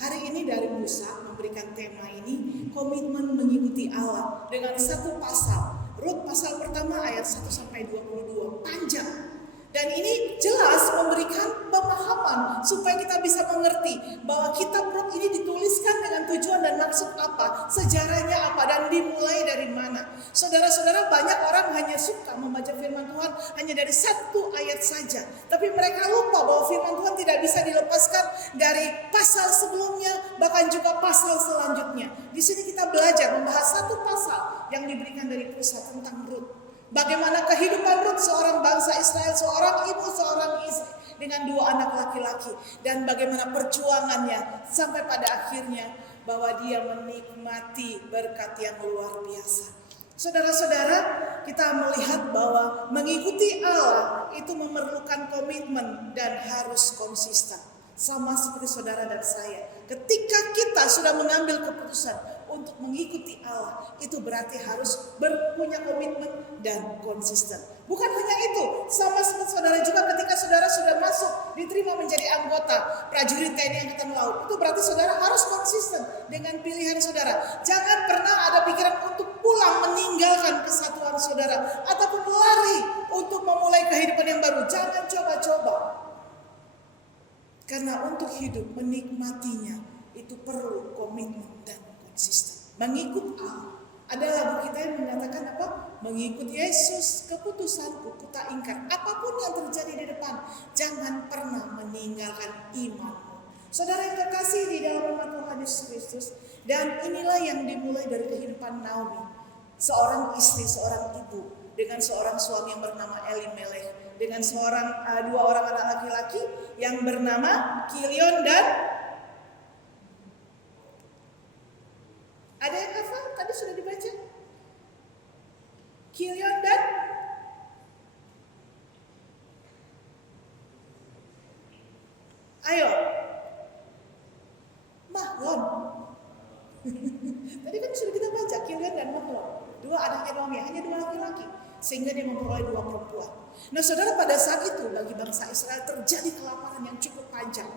Hari ini dari Musa memberikan tema ini, komitmen mengikuti Allah, dengan satu pasal. Rut pasal pertama ayat 1 sampai 22, panjang. Dan ini jelas memberikan pemahaman supaya kita bisa mengerti bahwa kitab Rut ini dituliskan dengan tujuan dan maksud apa, sejarahnya apa, dan dimulai dari mana. Saudara-saudara, banyak orang hanya suka membaca firman Tuhan hanya dari satu ayat saja. Tapi mereka lupa bahwa firman Tuhan tidak bisa dilepaskan dari pasal sebelumnya, bahkan juga pasal selanjutnya. Di sini kita belajar membahas satu pasal yang diberikan dari pusat tentang Rut. Bagaimana kehidupan Rut, seorang bangsa Israel, seorang ibu, seorang istri dengan 2 anak laki-laki. Dan bagaimana perjuangannya sampai pada akhirnya bahwa dia menikmati berkat yang luar biasa. Saudara-saudara, kita melihat bahwa mengikuti Allah itu memerlukan komitmen dan harus konsisten. Sama seperti saudara dan saya. Ketika kita sudah mengambil keputusan untuk mengikuti Allah, itu berarti harus punya komitmen dan konsisten. Bukan hanya itu, sama seperti saudara juga ketika saudara sudah masuk, diterima menjadi anggota prajurit TNI Angkatan Laut, itu berarti saudara harus konsisten dengan pilihan saudara. Jangan pernah ada pikiran untuk pulang meninggalkan kesatuan saudara, ataupun lari untuk memulai kehidupan yang baru. Jangan coba-coba. Karena untuk hidup menikmatinya itu perlu komitmen dan konsisten. Mengikut Allah. Ada lagu kita yang menyatakan apa? Mengikut Yesus, keputusanku ku tak ingkar. Apapun yang terjadi di depan, jangan pernah meninggalkan imanmu. Saudara yang terkasih di dalam nama Tuhan Yesus Kristus, dan inilah yang dimulai dari kehidupan Naomi, seorang istri, seorang ibu dengan seorang suami yang bernama Elimelech, dengan 2 orang anak laki-laki yang bernama Kilion dan ada yang hafal? Tadi sudah dibaca. Kilion dan ayo Mahlon. Tadi kan sudah kita baca Kilion dan Mahlon, 2 anaknya Naomi, hanya 2 laki-laki, sehingga dia memperoleh 2 perempuan. Nah saudara, pada saat itu bagi bangsa Israel terjadi kelaparan yang cukup panjang,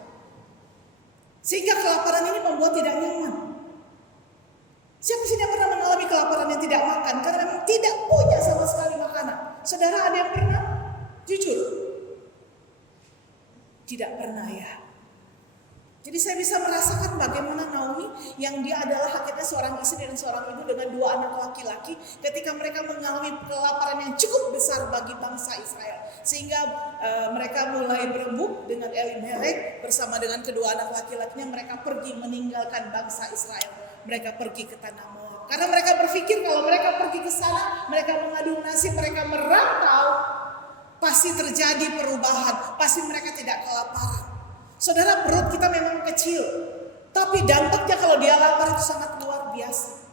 sehingga kelaparan ini membuat tidak nyaman. Siapa sih yang pernah mengalami kelaparan yang tidak makan karena memang tidak punya sama sekali makanan? Saudara, ada yang pernah? Jujur, tidak pernah ya. Jadi saya bisa merasakan bagaimana Naomi yang dia adalah hakikatnya seorang istri dan seorang ibu dengan 2 anak laki-laki, ketika mereka mengalami kelaparan yang cukup besar bagi bangsa Israel, sehingga mereka mulai berembuk dengan Elimelech bersama dengan kedua anak laki-lakinya. Mereka pergi meninggalkan bangsa Israel, mereka pergi ke tanah Moab, karena mereka berpikir kalau mereka pergi ke sana, mereka mengadu nasib, mereka merantau, pasti terjadi perubahan, pasti mereka tidak kelaparan. Saudara, perut kita memang kecil, tapi dampaknya kalau dia lapar itu sangat luar biasa.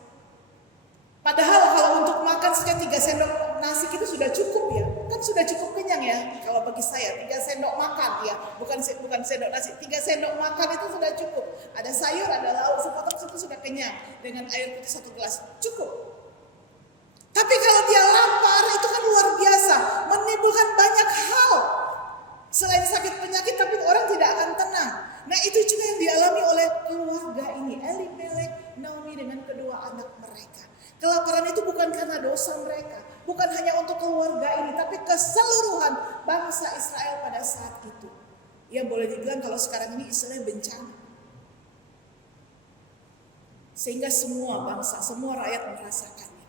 Padahal kalau untuk makan saja 3 sendok nasi itu sudah cukup ya. Kan sudah cukup kenyang ya. Kalau bagi saya 3 sendok makan ya, bukan sendok nasi, 3 sendok makan itu sudah cukup. Ada sayur, ada lauk, sepotong itu sudah kenyang. Dengan air putih 1 gelas, cukup. Tapi kalau dia lapar itu kan luar biasa, menimbulkan banyak hal. Selain sakit penyakit, tapi orang tidak akan tenang. Nah itu juga yang dialami oleh keluarga ini, Elimelech, Naomi dengan kedua anak mereka. Kelaparan itu bukan karena dosa mereka, bukan hanya untuk keluarga ini, tapi keseluruhan bangsa Israel pada saat itu. Ya boleh dibilang kalau sekarang ini istilahnya bencana. Sehingga semua bangsa, semua rakyat merasakannya.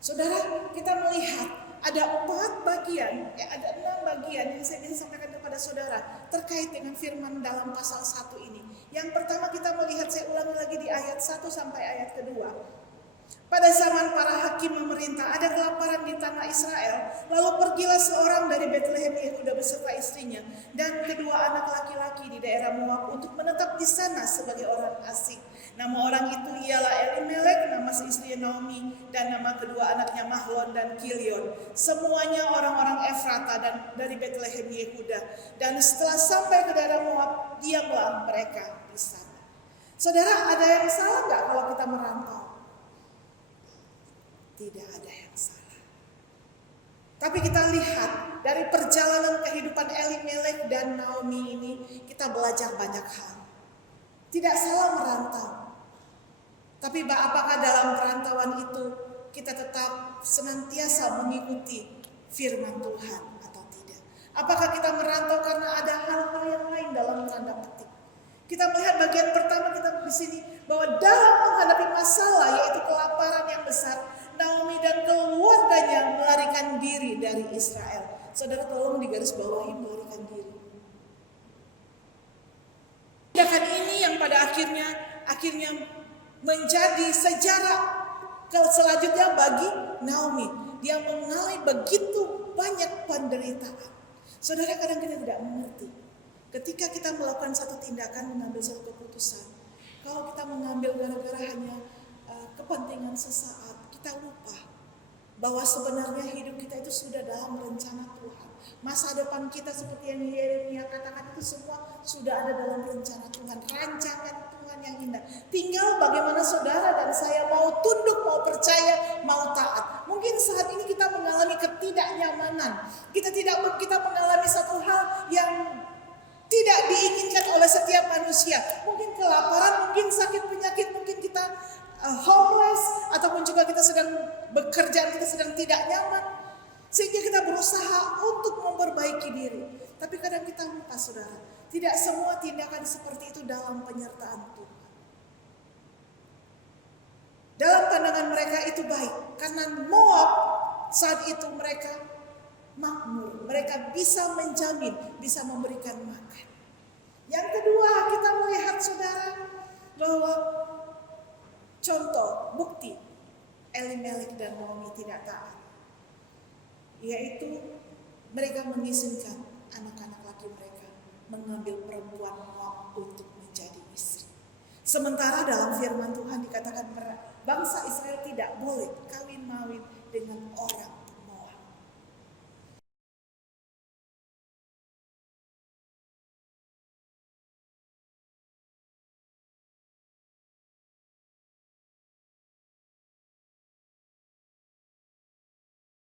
Saudara, kita melihat ada 4 bagian, ada 6 bagian yang saya bisa sampaikan kepada saudara terkait dengan firman dalam pasal 1 ini. Yang pertama kita melihat, saya ulangi lagi di ayat 1 sampai ayat kedua. Pada zaman para hakim memerintah, ada kelaparan di tanah Israel. Lalu pergilah seorang dari Betlehem Yehuda beserta istrinya dan kedua anak laki-laki di daerah Moab untuk menetap di sana sebagai orang asing. Nama orang itu ialah Elimelech, nama istrinya Naomi, dan nama kedua anaknya Mahlon dan Kilion. Semuanya orang-orang Efrata dan dari Betlehem Yehuda. Dan setelah sampai ke daerah Moab, diamlah mereka di sana. Saudara, ada yang salah nggak kalau kita merantau? Tidak ada yang salah. Tapi kita lihat dari perjalanan kehidupan Elimelech dan Naomi ini, kita belajar banyak hal. Tidak salah merantau. Tapi apakah dalam perantauan itu kita tetap senantiasa mengikuti firman Tuhan atau tidak? Apakah kita merantau karena ada hal-hal yang lain dalam tanda petik? Kita melihat bagian pertama kita di sini bahwa dalam menghadapi masalah yaitu kelaparan yang besar, Naomi dan keluarganya melarikan diri dari Israel. Saudara tolong digarisbawahi melarikan diri. Tindakan ini yang pada akhirnya menjadi sejarah selanjutnya bagi Naomi. Dia mengalami begitu banyak penderitaan. Saudara, kadang kita tidak mengerti. Ketika kita melakukan satu tindakan, mengambil satu keputusan, kalau kita mengambil gara-gara hanya kepentingan sesaat, kita lupa bahwa sebenarnya hidup kita itu sudah dalam rencana Tuhan. Masa depan kita seperti yang Yeremia katakan itu semua sudah ada dalam rencana Tuhan, rancangan Tuhan yang indah. Tinggal bagaimana saudara dan saya mau tunduk, mau percaya, mau taat. Mungkin saat ini kita mengalami ketidaknyamanan. Kita mengalami satu hal yang tidak diinginkan oleh setiap manusia. Mungkin kelaparan, mungkin sakit penyakit, mungkin kita homeless, ataupun juga kita sedang bekerja, kita sedang tidak nyaman. Sehingga kita berusaha untuk memperbaiki diri. Tapi kadang kita lupa saudara, tidak semua tindakan seperti itu dalam penyertaan Tuhan. Dalam pandangan mereka itu baik. Karena Moab saat itu mereka makmur. Mereka bisa menjamin, bisa memberikan makan. Yang kedua kita melihat saudara bahwa contoh, bukti Elimelek dan Naomi tidak taat, yaitu mereka mengizinkan anak-anak laki mereka mengambil perempuan Moab untuk menjadi istri. Sementara dalam firman Tuhan dikatakan bangsa Israel tidak boleh kawin-mawin dengan orang